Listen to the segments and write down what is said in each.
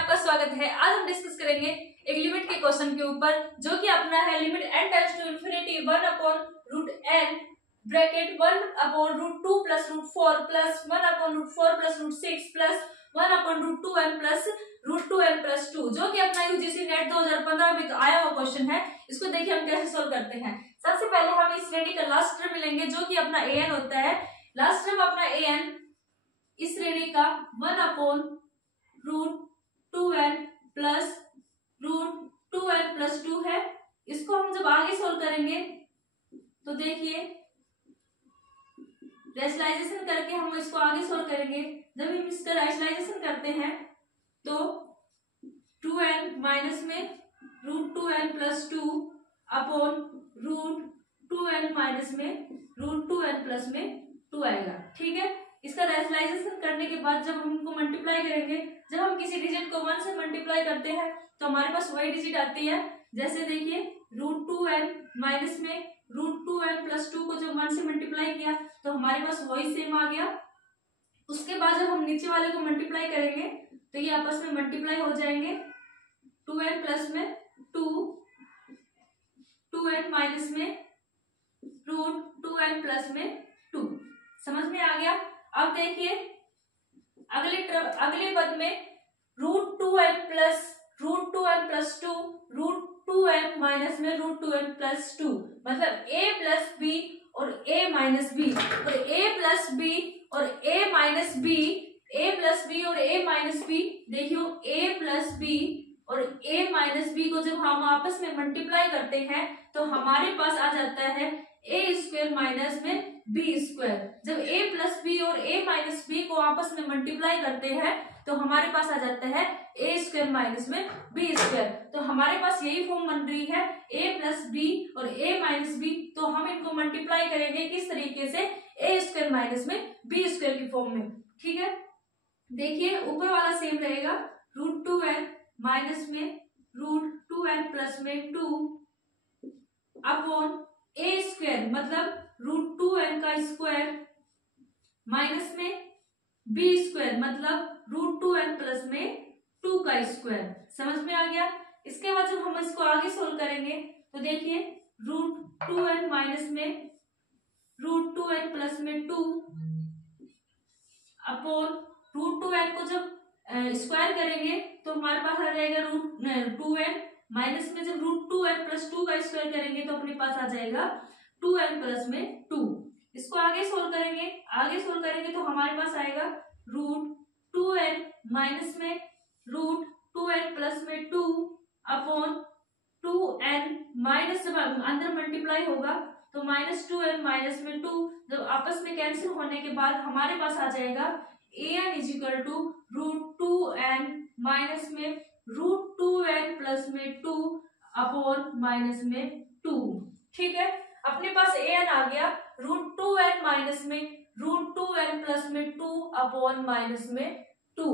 आपका स्वागत है। आज हम डिस्कस करेंगे एक लिमिट के क्वेश्चन के ऊपर, जो कि अपना है limit n tends to infinity 1/√n bracket 1/√2 plus √4 plus 1/√4 plus √6 plus 1/√2n plus √2n plus 2, जो कि अपना यूजीसी नेट 2015 में आया हुआ क्वेश्चन है। इसको देखिए हम कैसे सोल्व करते हैं। सबसे पहले हम इस श्रेणी का लास्ट टर्म मिलेंगे, जो कि अपना an होता है। लास्ट टर्म अपना an इस श्रेणी का 1/√2n प्लस √2n प्लस 2 है। इसको हम जब आगे सोल्व करेंगे तो देखिए रैशनलाइजेशन करके हम इसको आगे सोल्व करेंगे। जब हम इसका रैशनलाइजेशन करते हैं तो 2n माइनस में √2n plus 2 upon √2n minus में √2n प्लस में 2 आएगा। ठीक है, इसका रैशनलाइजेशन करने के बाद जब हम इनको मल्टीप्लाई करेंगे, जब हम किसी डिजिट को 1 से मल्टीप्लाई करते हैं तो हमारे पास वही डिजिट आती है। जैसे देखिए √2n माइनस में √2n प्लस 2 को जब 1 से मल्टीप्लाई किया तो हमारे पास वही सेम आ गया। उसके बाद जब हम नीचे वाले को मल्टीप्लाई करेंगे तो ये आपस में मल्टीप्लाई हो जाएंगे। 2n प्लस में 2, 2n माइनस में √2n प्लस में 2। समझ में आ गया। अब देखिए अगले पद में √2n plus √2n+2 √2n minus में √2n प्लस 2, मतलब a प्लस बी और a माइनस बी और a प्लस बी और a minus b, a plus B और a माइनस बी। देखियो a प्लस बी और a माइनस बी को जब हम आपस में मल्टीप्लाई करते हैं तो हमारे पास आ जाता है a² माइनस में b²। जब a प्लस बी और a माइनस बी को आपस में मल्टीप्लाई करते हैं तो हमारे पास आ जाता है a² माइनस में b²। तो हमारे पास यही फॉर्म बन रही है a प्लस बी और a माइनस बी। तो हम इनको मल्टीप्लाई करेंगे किस तरीके से, a² माइनस में b² की फॉर्म में। ठीक है, देखिए ऊपर वाला सेम रहेगा, √2n माइनस में √2n प्लस में 2 अपॉन a² मतलब √2n का स्क्वायर माइनस में b² मतलब √2n प्लस में 2 का स्क्वायर। समझ में आ गया। इसके बाद जब हम इसको आगे सोल्व करेंगे तो देखिए √2n माइनस में √2n प्लस में 2 अपॉन √2n को जब स्क्वायर करेंगे तो हमारे पास आ जाएगा √2n माइनस में जब √2n प्लस 2 का स्क्वायर करेंगे तो अपने पास आ जाएगा 2n प्लस में 2। इसको आगे सोल्व करेंगे तो हमारे पास आएगा √2n माइनस में √2n प्लस में 2 अपॉन 2n माइनस, जब अंदर मल्टीप्लाई होगा तो -2n माइनस में 2 जब आपस में कैंसिल होने के बाद हमारे पास आ जाएगा an is equal to √2n minus में √2n प्लस में 2 अपॉन माइनस में 2। ठीक है, अपने पास an आ गया √2n माइनस में √2n प्लस में 2 अपॉन माइनस में 2।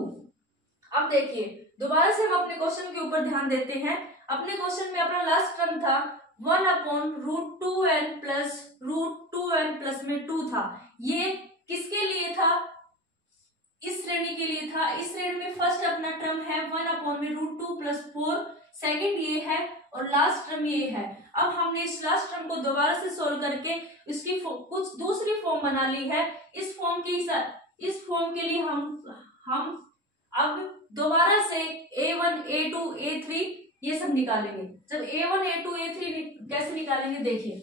अब देखिए दोबारा से हम अपने क्वेश्चन के ऊपर ध्यान देते हैं। अपने क्वेश्चन में अपना लास्ट टर्म था 1/√2n प्लस √2n प्लस में 2 था। ये किसके लिए था, इस श्रेणी के लिए था। इस श्रेणी में फर्स्ट अपना टर्म है 1/√2 प्लस 4, सेकेंड ये है और लास्ट टर्म ये है। अब हमने इस लास्ट टर्म को दोबारा से सोल्व करके इसकी कुछ दूसरी फॉर्म बना ली है। इस फॉर्म के लिए हम अब दोबारा से a1 a2 a3 ये सब निकालेंगे। जब a1 a2 a3 कैसे निकालेंगे देखिए।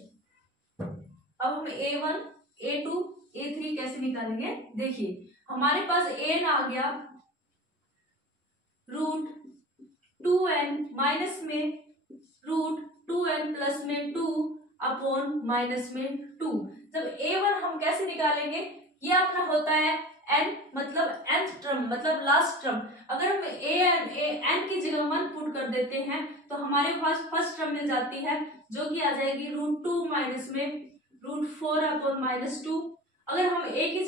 अब हम a1 a2 a3 कैसे निकालेंगे देखिए। हमारे पास an आ गया √2n माइनस में √2n प्लस में 2 अपॉन माइनस में 2। जब a1 हम कैसे निकालेंगे, ये अपना होता है n मतलब nth टर्म मतलब लास्ट टर्म। अगर हम n की जगह 1 पुट कर देते हैं तो हमारे पास फर्स्ट टर्म मिल जाती है, जो कि आ जाएगी √2 माइनस में √4 अपॉन माइनस 2। अगर हम n की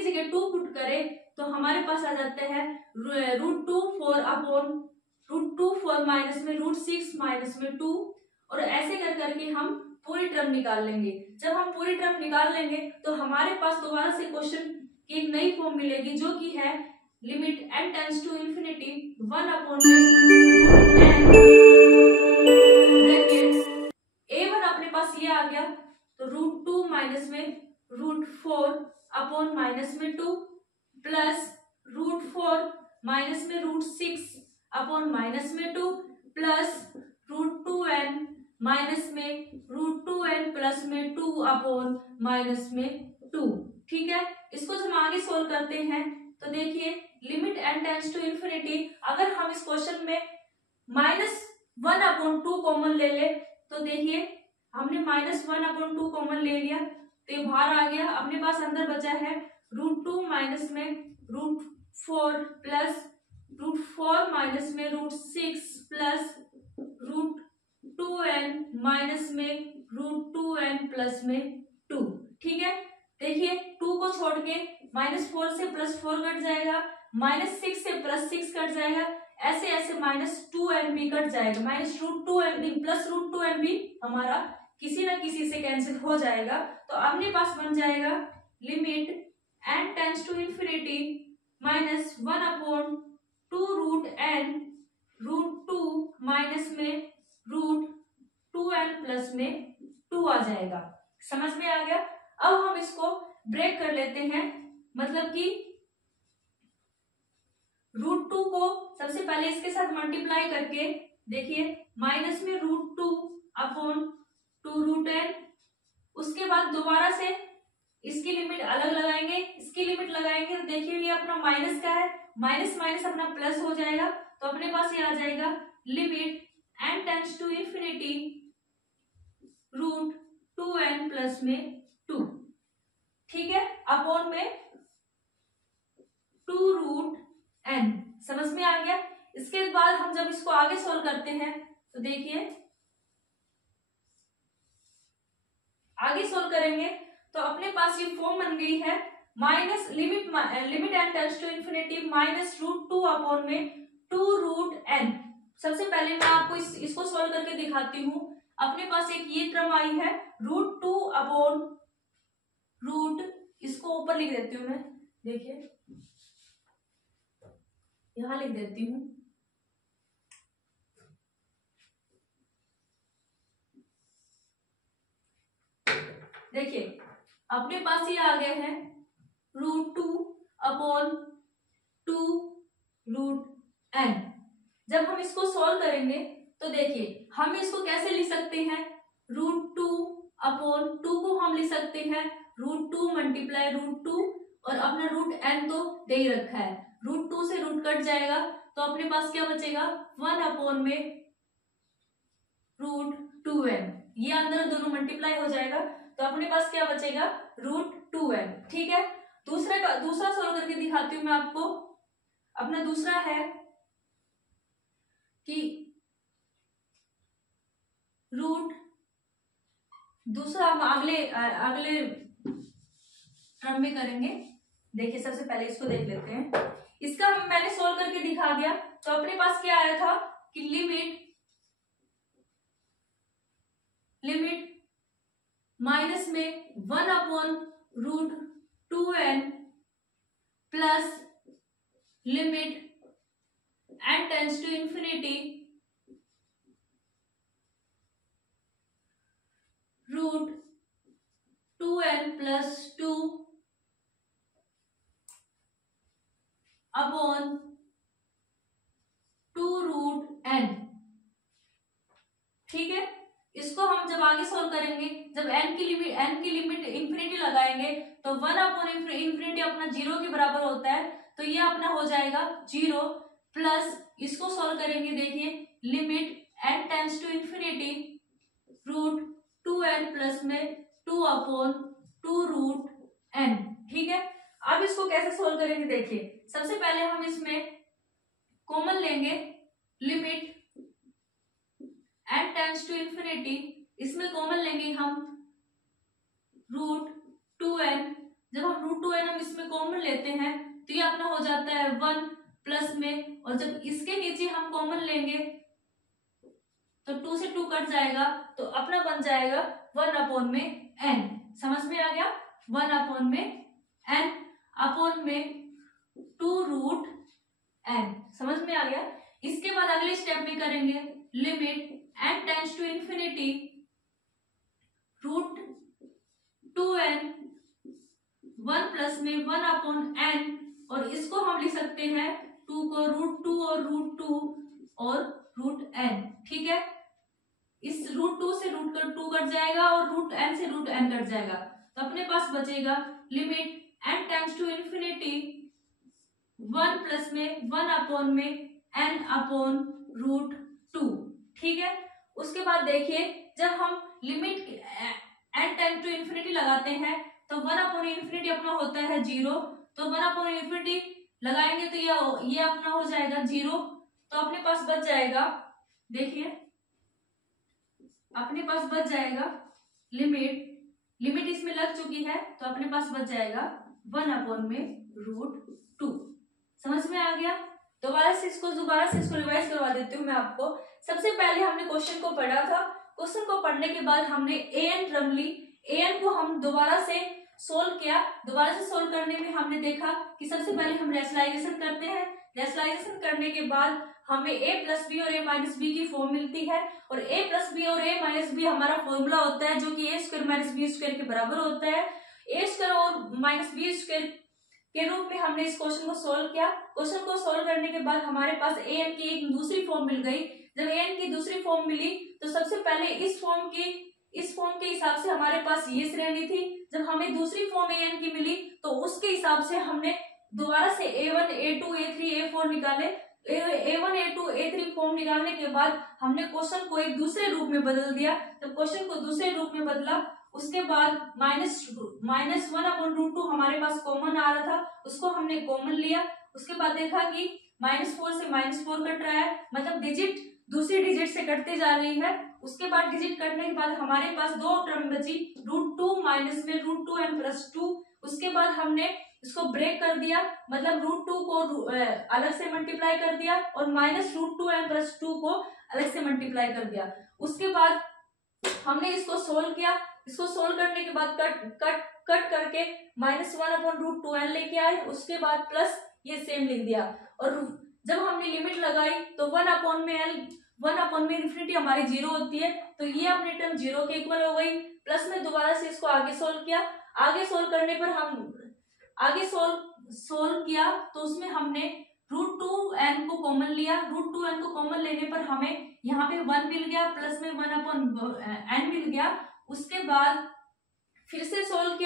जगह 2 पुट करें तो हमारे पास आ जाता है √4 अपॉन √4 माइनस में √6 माइनस में 2। और ऐसे करके हम पूरी टर्म निकाल लेंगे। जब हम पूरी टर्म निकाल लेंगे तो हमारे पास दोबारा से क्वेश्चन की एक नई फॉर्म मिलेगी, जो कि है limit n tends to infinity 1 upon में रूट एन ब्रैकेट a1 अपने पास ये आ गया, तो रूट 2 माइनस में रूट 4 अपॉन माइनस में 2 प्लस रूट 4 माइनस में रूट 6 अपॉन माइनस में 2 प्लस रूट 2n माइनस में रूट 2n प्लस में 2 अपॉन माइनस में 2। ठीक है, इसको जब हम आगे सोल्व करते हैं तो देखिए limit n tends to infinity, अगर हम इस क्वेश्चन में -1 अपॉन 2 कॉमन ले ले तो देखिए हमने -1 अपॉन 2 कॉमन ले लिया तो ये बाहर आ गया, अपने पास अंदर बचा है रूट 2 माइनस में रूट 4 प्लस रूट 4 माइनस में root 6 plus root 2n minus में रूट 2n प्लस में 2। ठीक है, देखिए 2 को छोड़ के -4 से +4 कट जाएगा, -6 से +6 कट जाएगा, ऐसे ऐसे -2n भी कट जाएगा, -√2n भी प्लस √2n भी हमारा किसी ना किसी से कैंसिल हो जाएगा। तो अपने पास बन जाएगा limit n tends to infinity -1 upon 2 root n root 2 minus में रूट 2n प्लस में 2 आ जाएगा। समझ में आ गया? अब हम इसको ब्रेक कर लेते हैं, मतलब कि रूट 2 को सबसे पहले इसके साथ मल्टीप्लाई करके देखिए माइनस में रूट 2 अपॉन 2 रूट n, उसके बाद दोबारा से इसकी लिमिट अलग लगाएंगे, इसकी लिमिट लगाएंगे तो देखिए ये अपना माइनस का है, माइनस माइनस अपना प्लस हो जाएगा, तो अपने पास ये आ जाएगा limit n tends to infinity root 2n plus में 2। ठीक है, अपॉन में 2 रूट n। समझ में आ गया? इसके बाद हम जब इसको आगे सोल्व करते हैं तो देखिए आगे सोल्व करेंगे तो अपने पास ये फॉर्म बन गई है minus limit n tends to infinity -√2 upon में 2 रूट n। सबसे पहले मैं आपको इसको सोल्व करके दिखाती हूँ। अपने पास एक ये टर्म आई है √2 अपॉन रूट, इसको ऊपर लिख देती हूँ मैं, देखिए यहां लिख देती हूँ, देखिए अपने पास ये आ गए हैं √2 अपॉन 2 रूट n। जब हम इसको सॉल्व करेंगे तो देखिए हम इसको कैसे लिख सकते हैं, √2 अपॉन 2 को हम लिख सकते हैं √2 मल्टीप्लाई √2 और अपना रूट n तो दे ही रखा है, √2 से रूट कट जाएगा तो अपने पास क्या बचेगा 1 अपॉन में √2n, ये अंदर दोनों मल्टीप्लाई हो जाएगा तो अपने पास क्या बचेगा √2n। ठीक है, दूसरा सॉल्व करके दिखाती हूँ मैं आपको। अपना दूसरा है कि दूसरा हम अगले टर्म में करेंगे। देखिए सबसे पहले इसको देख लेते हैं, इसका मैंने सोल्व करके दिखा दिया तो अपने पास क्या आया था कि लिमिट माइनस में 1 upon √2n plus limit n tends to infinity √2n plus 2 upon 2 root n। ठीक है, इसको हम जब आगे सोल्व करेंगे, जब n की लिमिट इंफिनिटी लगाएंगे तो 1 अपॉन इंफिनिटी अपना 0 के बराबर होता है, तो ये अपना हो जाएगा 0 प्लस इसको सोल्व करेंगे, देखिए limit n tends to infinity √2n plus में 2 अपॉन 2 रूट n। ठीक है, अब इसको कैसे सोल्व करेंगे, देखिए सबसे पहले हम इसमें कॉमन लेंगे limit n tends to infinity, इसमें कॉमन लेंगे हम √2n। जब हम √2n हम इसमें कॉमन लेते हैं तो ये अपना हो जाता है 1 प्लस में, और जब इसके नीचे हम कॉमन लेंगे तो 2 से 2 कट जाएगा तो अपना बन जाएगा 1 अपॉन में n। समझ में आ गया? 1 अपॉन में n अपॉन में 2 रूट n। समझ में आ गया। इसके बाद अगले स्टेप में करेंगे limit n tends to infinity root 2n 1 plus में 1/n, और इसको हम लिख सकते हैं 2 को √2 और √2 और √n। ठीक है, इस √2 से √2 कट जाएगा और √n से √n कट जाएगा, तो अपने पास बचेगा limit n tends to infinity 1 plus में 1/n में n/√2। ठीक है, उसके बाद देखिए जब हम limit n tend to infinity लगाते हैं तो 1/∞ अपना होता है 0, तो 1/∞ लगाएंगे तो ये अपना हो जाएगा 0, तो अपने पास बच जाएगा, देखिए अपने पास बच जाएगा लिमिट इसमें लग चुकी है, तो अपने पास बच जाएगा 1/√2। समझ में आ गया? दोबारा से इसको रिवाइज करवा देती हूँ मैं आपको। सबसे पहले हमने क्वेश्चन को पढ़ा था, क्वेश्चन को पढ़ने के बाद हमने an टर्म ली, an को हम दोबारा से सोल्व किया। दोबारा से सोल्व करने में हमने देखा कि सबसे पहले हम रैशनलाइजेशन करते हैं, रैशनलाइजेशन करने के बाद हमें a प्लस बी और a माइनस बी की फॉर्म मिलती है, और a प्लस बी और a माइनस बी हमारा फॉर्मूला होता है जो कि a square minus B square के बराबर होता है। a स्क्वायर और माइनस बी स्क्वायर के रूप में हमने इस क्वेश्चन को सोल्व किया। क्वेश्चन को सोल्व करने के बाद हमारे पास an की एक दूसरी फॉर्म मिल गई। जब an की दूसरी फॉर्म मिली तो सबसे पहले इस फॉर्म के हिसाब से हमारे पास ये श्रेणी थी। जब हमें दूसरी फॉर्म an की मिली तो उसके हिसाब से हमने दोबारा से a1 a2 a3 a4 निकाले। a1 a2 a3 फॉर्म निकालने के बाद हमने क्वेश्चन को एक दूसरे रूप में बदल दिया। जब क्वेश्चन को दूसरे रूप में बदला उसके बाद -1/√2 हमारे पास कॉमन आ रहा था, उसको हमने कॉमन लिया। उसके बाद देखा कि -4 से -4 कट रहा है, मतलब डिजिट दूसरी डिजिट से कटते जा रही है। उसके बाद डिजिट कटने के बाद हमारे पास दो टर्म बची, √2 माइनस में √2n + 2। उसके बाद हमने इसको ब्रेक कर दिया, मतलब √2 को अलग से मल्टीप्लाई कर दिया और -√2n + 2 को अलग से मल्टीप्लाई कर दिया। उसके बाद हमने इसको सोल्व किया। इसको सोल्व करने के बाद कट करके -1/√2n लेके आए। उसके बाद प्लस ये सेम लिख दिया, और जब हमने लिमिट लगाई तो 1/∞ हमारी 0 होती है, तो ये अपनी टर्म 0 के इक्वल हो गई। प्लस में दोबारा से इसको आगे सोल्व किया। आगे सोल्व करने पर सोल्व किया तो उसमें हमने √2n को कॉमन लिया। √2n को कॉमन लेने पर हमें यहाँ पे 1 मिल गया, प्लस में 1/n मिल गया। उसके बाद फिर से सोल्व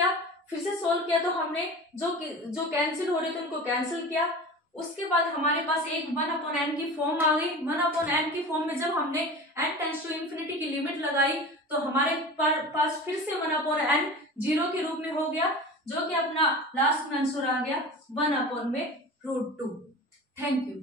किया तो हमने जो कैंसिल हो रहे थे उनको कैंसिल किया। उसके बाद हमारे पास एक 1/n की फॉर्म आ गई। 1/n की फॉर्म में जब हमने n टेंड्स टू इंफिनिटी की लिमिट लगाई तो हमारे पास फिर से 1/n 0 के रूप में हो गया, जो कि अपना लास्ट आंसर आ गया 1/√2। Thank you.